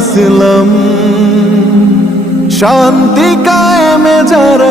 ইসলাম শান্তি কায়েমে যারা